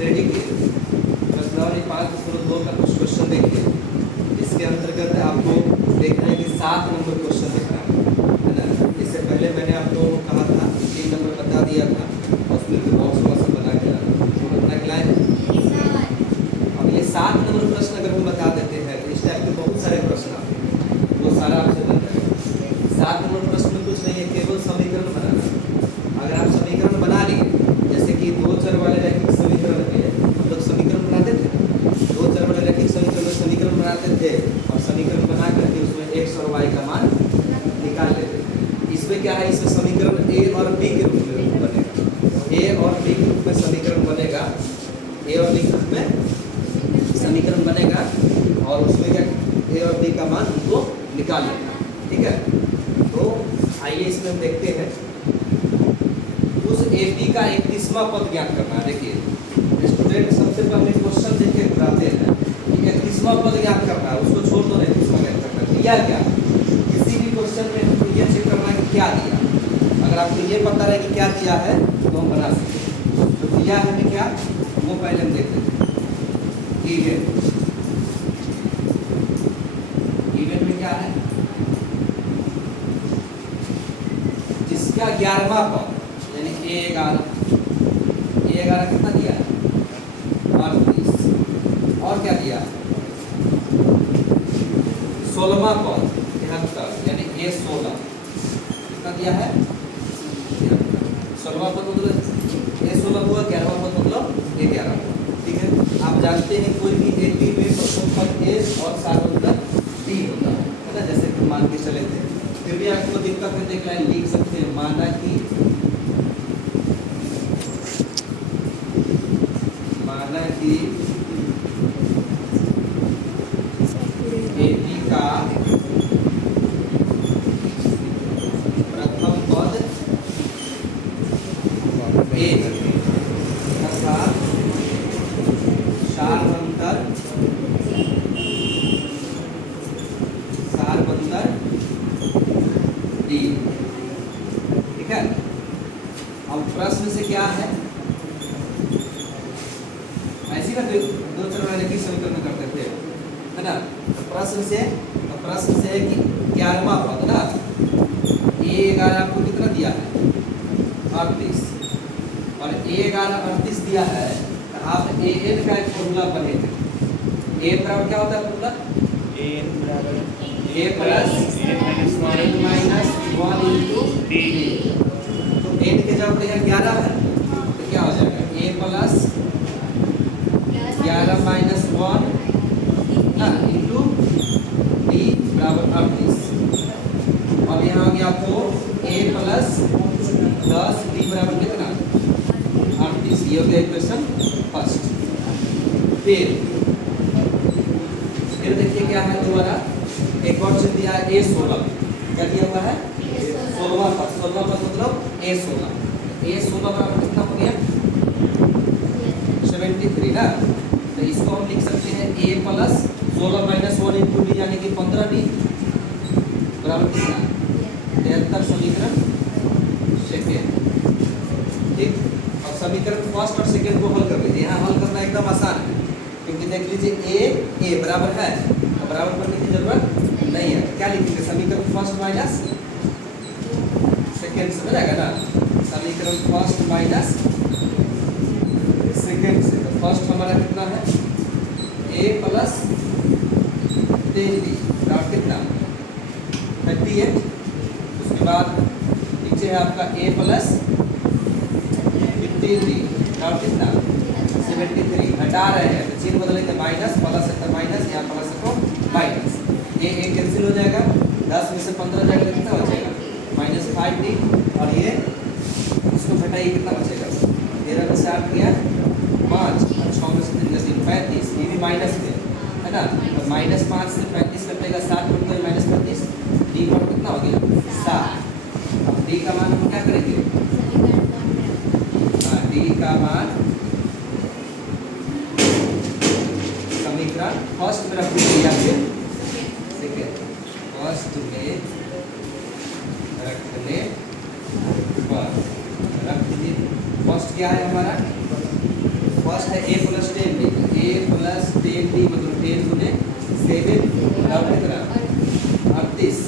Ready किए। प्रश्नावली 5.2 का कुछ क्वेश्चन देखिए। इसके अंतर्गत आपको देखना है कि 7 नंबर क्वेश्चन देखना है ना। इससे पहले मैंने आप लोगों को कहा था 3 नंबर बता दिया था और उसमें भी बॉक्स वॉक्स बना के बना के लाए। अब ये 7 नंबर प्रश्न अगर हम बता देते हैं तो इस टाइप के बहुत सारे प्रश्न आते हैं, वो सारा आपसे बन जाएगा। 7 नंबर प्रश्न में कुछ नहीं है, केवल समीकरण बनाना। अगर आप समीकरण बना लिए, जैसे कि 2 चर वाले रैखिक समीकरण के हम लोग समीकरण बनाते थे, 2 चर वाले रैखिक समीकरण बनाते थे और समीकरण बना करके उसमें x और y का मान निकाल लेते थे। इसमें क्या है, इसमें समीकरण a और b के रूप में बनेगा। a और b के रूप में समीकरण बनेगा, a और b के रूप में समीकरण बनेगा और उसमें क्या a और b का मान उनको निकाल लेना। ठीक है, तो आइए इसमें हम देखते हैं। उस AP का 31वां पद ज्ञात करना है। देखिए स्टूडेंट सबसे पहले क्वेश्चन देख के बताते हैं कि 31वां पद ज्ञात करना है, उसको छोड़ दो, 31वां ज्ञात करना है। दिया क्या, किसी भी क्वेश्चन में हमको ये चेक करना है कि क्या दिया। अगर आपको ये पता रहे कि क्या दिया है तो हम बना सकते हैं। तो दिया है हमें क्या, वो पहले हम देखते हैं। इवेंट में क्या है, जिसका 11वां पद यानी A11 कितना दिया है 38 और क्या दिया 16वां पद 73 यानी A16 कितना दिया है 16वां पद मतलब A16 हुआ, 11वां पद मतलब A11। ठीक है, आप जानते हैं कोई भी AP में प्रथम पद A और सार्वत्रिक पद B होता है ना, जैसे कि मान के चले थे। फिर भी आपको दिक्कत है, देख लाइन लिख सकते हैं, माना कि AP का प्रथम पद A तथा सार्वंतर D। ठीक है, अब प्रश्न से क्या है, ऐसी ना 2 चर वाले की समीकरण करते थे है ना। तो प्रश्न से है कि 11वां पद ना A11 आपको कितना दिया है 38 और A11 38 दिया है। तो आप AN का एक फॉर्मूला पढ़े थे। AN बराबर क्या होता है फॉर्मूला, AN बराबर A plus n minus 1 into D। तो n के जब यहाँ 11 है तो क्या हो जाएगा A plus 11 minus 1 into D बराबर 38 और यहाँ हो गया 4 A प्लस 10 D बराबर कितना 38। ये हो गया इक्वेशन फर्स्ट। फिर देखिए क्या है दोबारा, एक और चीज दिया है A16। क्या दिया हुआ है 16वां पद मतलब A16। A16 बराबर कितना हो गया 73 ना। तो इसको हम लिख सकते हैं A plus 16 minus 1 into D यानी कि 15D बराबर कितना 73 समीकरण सेकेंड। ठीक, अब समीकरण फर्स्ट और सेकेंड को हल कर लीजिए। यहाँ हल करना एकदम आसान है क्योंकि देख लीजिए A बराबर है तो बराबर करने की जरूरत नहीं है। क्या लिखेंगे समीकरण फर्स्ट माइनस सेकेंड से हो जाएगा ना, समीकरण फर्स्ट माइनस सेकेंड से। तो फर्स्ट हमारा कितना है A प्लस 10D बराबर कितना 38। उसके बाद नीचे है आपका A प्लस 15D बराबर कितना 73। हटा रहे हैं तो चिन्ह बदलेंगे माइनस, प्लस है तो माइनस, यहाँ प्लस है तो माइनस। ये कैंसिल हो जाएगा, 10 में से 15 जाएगा कितना बचेगा -5D और ये इसको घटाइए कितना बचेगा 13 में से 8 गया 5 और 6 में से 3 35। ये भी माइनस में है ना, तो -5 से 35 कटेगा 7 में -35 D का कितना हो गया 7। अब D का मान हम क्या करेंगे, D का मान समीकरण फर्स्ट में रख दीजिए या फिर सेकेंड। फर्स्ट में रखने पर रख दीजिए। फर्स्ट क्या है हमारा, फर्स्ट फर्स्ट है a plus 10d, a plus 10d मतलब 10 गुने 7 बराबर कितना 38।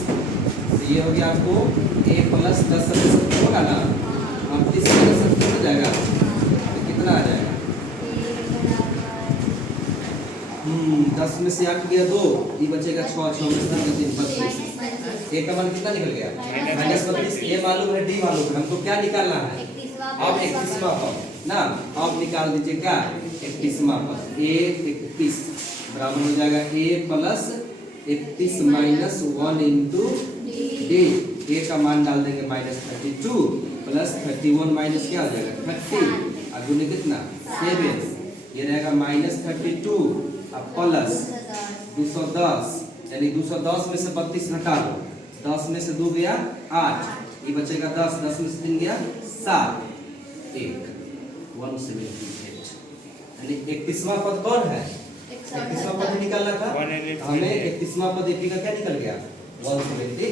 तो ये हो गया आपको a प्लस 10 से 70 होगा ना, 38 से 70 हो जाएगा, तो कितना आ जाएगा? 10 में से 8 गया 2, ये बचेगा 6, 6 में से 3 32। a का मान कितना निकल गया? -32। a मालूम है, d मालूम है, हमको क्या निकालना है? अब 31वां पद ना, अब निकाल दीजिए क्या? 31वां पद, a 31 बराबर हो जाएगा a plus 31 minus 1 into d। a का मान डाल देंगे -32 प्लस 31 माइनस क्या हो जाएगा 30, और गुने कितना 7, ये रहेगा -32 अब प्लस 210, यानी 210 में से 32 हटा दो, 10 में से 2 गया 8, ये बचेगा 10, 10 में से 3 गया 7, 178। यानी 31वां पद कौन है? 31वां पद निकालना था, हमें 31वां पद एपी का क्या निकल गया 178।